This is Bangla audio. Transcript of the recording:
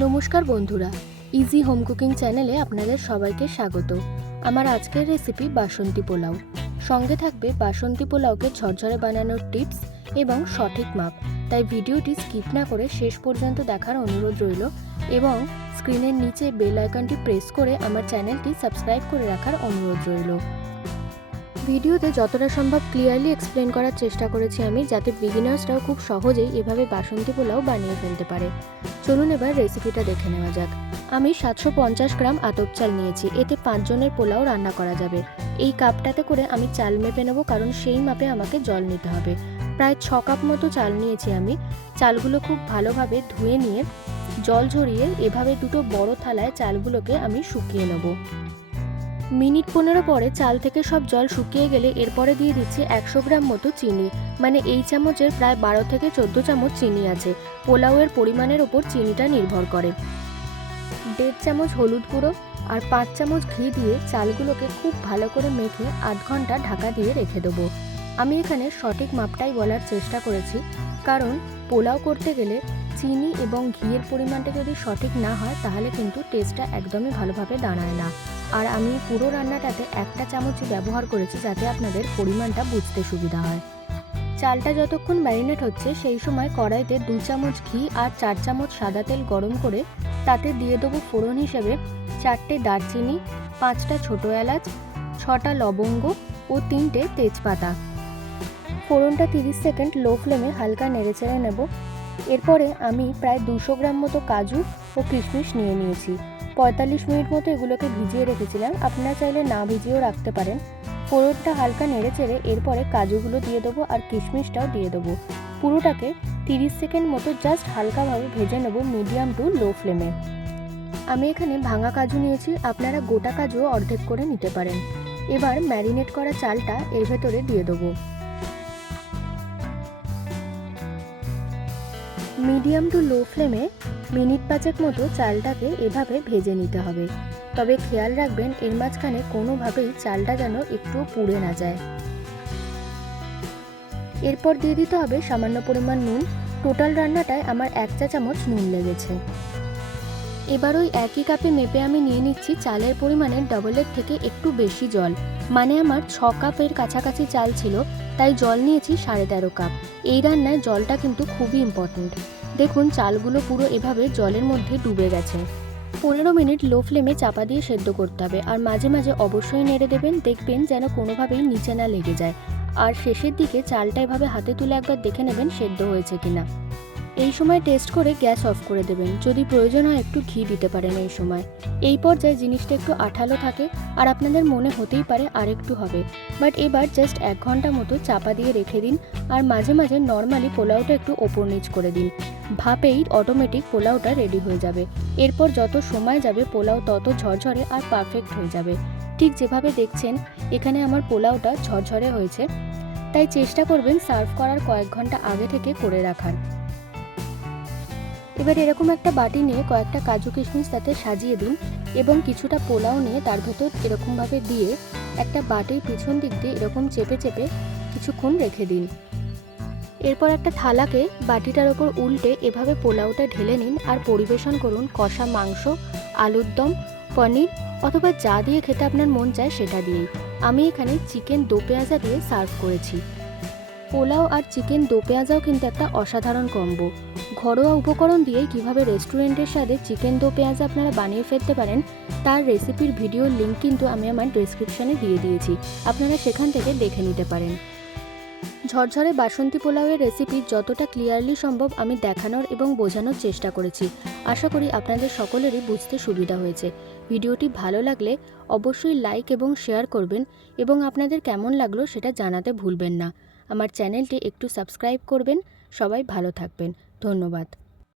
নমস্কার বন্ধুরা, ইজি হোম কুকিং চ্যানেলে আপনাদের সবাইকে স্বাগত। আমার আজকের রেসিপি বাসন্তী পোলাও। সঙ্গে থাকবে বাসন্তী পোলাওকে ঝরঝরে বানানোর টিপস এবং সঠিক মাপ। তাই ভিডিওটি স্কিপ না করে শেষ পর্যন্ত দেখার অনুরোধ রইল এবং স্ক্রিনের নিচে বেল আইকনটি প্রেস করে আমার চ্যানেলটি সাবস্ক্রাইব করে রাখার অনুরোধ রইল। ভিডিওতে যতটা সম্ভব ক্লিয়ারলি এক্সপ্লেন করার চেষ্টা করেছি আমি, যাতে বিগিনার্সরাও খুব সহজেই এভাবে বাসন্তী পোলাও বানিয়ে ফেলতে পারে। চলুন এবার রেসিপিটা দেখে নেওয়া যাক। আমি 750 গ্রাম আতপ চাল নিয়েছি, এতে 5 জনের পোলাও রান্না করা যাবে। এই কাপটাতে করে আমি চাল মেপে নেব, কারণ সেই মাপে আমাকে জল নিতে হবে। প্রায় 6 কাপ মতো চাল নিয়েছি আমি। চালগুলো খুব ভালোভাবে ধুয়ে নিয়ে জল ঝরিয়ে এভাবে দুটো বড় থালায় চালগুলোকে আমি শুকিয়ে নেব। মিনিট 15 পরে চাল থেকে সব জল শুকিয়ে গেলে এরপরে দিয়ে দিচ্ছি 100 গ্রাম মতো চিনি। মানে এই চামচের প্রায় 12 থেকে 14 চামচ চিনি আছে। পোলাওয়ের পরিমাণের ওপর চিনিটা নির্ভর করে। 1.5 চামচ হলুদ গুঁড়ো আর 5 চামচ ঘি দিয়ে চালগুলোকে খুব ভালো করে মেখে আধ ঘন্টা ঢাকা দিয়ে রেখে দেবো। আমি এখানে সঠিক মাপটাই বলার চেষ্টা করেছি, কারণ পোলাও করতে গেলে চিনি এবং ঘিয়ের পরিমাণটা যদি সঠিক না হয় তাহলে কিন্তু টেস্টটা একদমই ভালোভাবে দাঁড়ায় না। আর আমি পুরো রান্নাটাতে 1 চামচই ব্যবহার করেছি, যাতে আপনাদের পরিমাণটা বুঝতে সুবিধা হয়। চালটা যতক্ষণ ম্যারিনেট হচ্ছে সেই সময় কড়াইতে 2 চামচ ঘি আর 4 চামচ সাদা তেল গরম করে তাতে দিয়ে দেবো ফোড়ন হিসেবে 4টে দারচিনি, 5টা ছোটো এলাচ, 6টা লবঙ্গ ও 3টে তেজপাতা। ফোড়নটা 30 সেকেন্ড লো ফ্লেমে হালকা নেড়েচেড়ে নেব। এরপরে আমি প্রায় 200 গ্রাম মতো কাজু ও কিশমিশ নিয়ে নিয়েছি। 45 মিনিট মতো এগুলোকে ভিজিয়ে রেখেছিলাম, আপনারা চাইলে না ভিজিয়েও রাখতে পারেন। ফোড়নটা হালকা নেড়েচেড়ে এরপরে কাজুগুলো দিয়ে দেবো আর কিশমিশটাও দিয়ে দেবো। পুরোটাকে 30 সেকেন্ড মতো জাস্ট হালকাভাবে ভেজে নেব মিডিয়াম টু লো ফ্লেমে। আমি এখানে ভাঙা কাজু নিয়েছি, আপনারা গোটা কাজুও অর্ধেক করে নিতে পারেন। এবার ম্যারিনেট করা চালটা এর ভেতরে দিয়ে দেবো। মিডিয়াম টু লো ফ্লেমে মিনিট 5 মতো চালটাকে এভাবে ভেজে নিতে হবে। তবে খেয়াল রাখবেন এর মাঝখানে কোনোভাবেই চালটা যেন একটু পুড়ে না যায়। এরপর দিয়ে দিতে হবে সামান্য পরিমাণ নুন। টোটাল রান্নাটায় আমার 1 চা চামচ নুন লেগেছে। এবার ওই একই কাপে মেপে আমি নিয়ে নিচ্ছি চালের পরিমাণের ডবলের থেকে একটু বেশি জল। মানে আমার 6 কাপের কাছাকাছি চাল ছিল, তাই জল নিয়েছি 13.5 কাপ। এই রান্নায় জলটা কিন্তু খুবই ইম্পর্টেন্ট। দেখুন চালগুলো পুরো এভাবে জলের মধ্যে ডুবে গেছে। 15 মিনিট লো ফ্লেমে চাপা দিয়ে সেদ্ধ করতে হবে, আর মাঝে মাঝে অবশ্যই নেড়ে দেবেন, দেখবেন যেন কোনোভাবেই নিচে না লেগে যায়। আর শেষের দিকে চালটা এভাবে হাতে তুলে একবার দেখে নেবেন সেদ্ধ হয়েছে কিনা। এই সময় টেস্ট করে গ্যাস অফ করে দেবেন। যদি প্রয়োজন হয় একটু ঘি দিতে পারেন এই সময়। এই পর্যায়ে জিনিসটা একটু আঠালো থাকে আর আপনাদের মনে হতেই পারে আর একটু হবে, বাট এবার জাস্ট 1 ঘন্টা মতো চাপা দিয়ে রেখে দিন। আর মাঝে মাঝে নর্মালি পোলাওটা একটু ওপর নিচ করে দিন। ভাপেই অটোমেটিক পোলাওটা রেডি হয়ে যাবে। এরপর যত সময় যাবে পোলাও তত ঝরঝরে আর পারফেক্ট হয়ে যাবে। ঠিক যেভাবে দেখছেন এখানে আমার পোলাওটা ঝরঝরে হয়েছে, তাই চেষ্টা করবেন সার্ভ করার কয়েক ঘন্টা আগে থেকে করে রাখার। এবার এরকম একটা বাটি নিয়ে কয়েকটা কাজু কিশমিশ তাতে সাজিয়ে দিন এবং কিছুটা পোলাও নিয়ে তার ভেতর এরকমভাবে দিয়ে একটা বাটির পিছন দিক দিয়ে এরকম চেপে চেপে কিছুক্ষণ রেখে দিন। এরপর একটা থালাকে বাটিটার ওপর উল্টে এভাবে পোলাওটা ঢেলে নিন আর পরিবেশন করুন কষা মাংস, আলুর দম, পনির অথবা যা দিয়ে খেতে আপনার মন চায় সেটা দিয়েই। আমি এখানে চিকেন দো পেঁয়াজা দিয়ে সার্ভ করেছি। পোলাও আর চিকেন দো পেঁয়াজাও কিন্তু একটা অসাধারণ কম্বো। ঘরোয়া উপকরণ দিয়েই কীভাবে রেস্টুরেন্টের স্বাদে চিকেন দো পেঁয়াজা আপনারা বানিয়ে ফেলতে পারেন তার রেসিপির ভিডিওর লিঙ্ক কিন্তু আমি আমার ডেসক্রিপশানে দিয়ে দিয়েছি, আপনারা সেখান থেকে দেখে নিতে পারেন। ঝরঝরে বাসন্তী পোলাওয়ের রেসিপি যতটা ক্লিয়ারলি সম্ভব আমি দেখানোর এবং বোঝানোর চেষ্টা করেছি। আশা করি আপনাদের সকলেরই বুঝতে সুবিধা হয়েছে। ভিডিওটি ভালো লাগলে অবশ্যই লাইক এবং শেয়ার করবেন এবং আপনাদের কেমন লাগলো সেটা জানাতে ভুলবেন না। আমার চ্যানেলটি একটু সাবস্ক্রাইব করবেন। সবাই ভালো থাকবেন। ধন্যবাদ।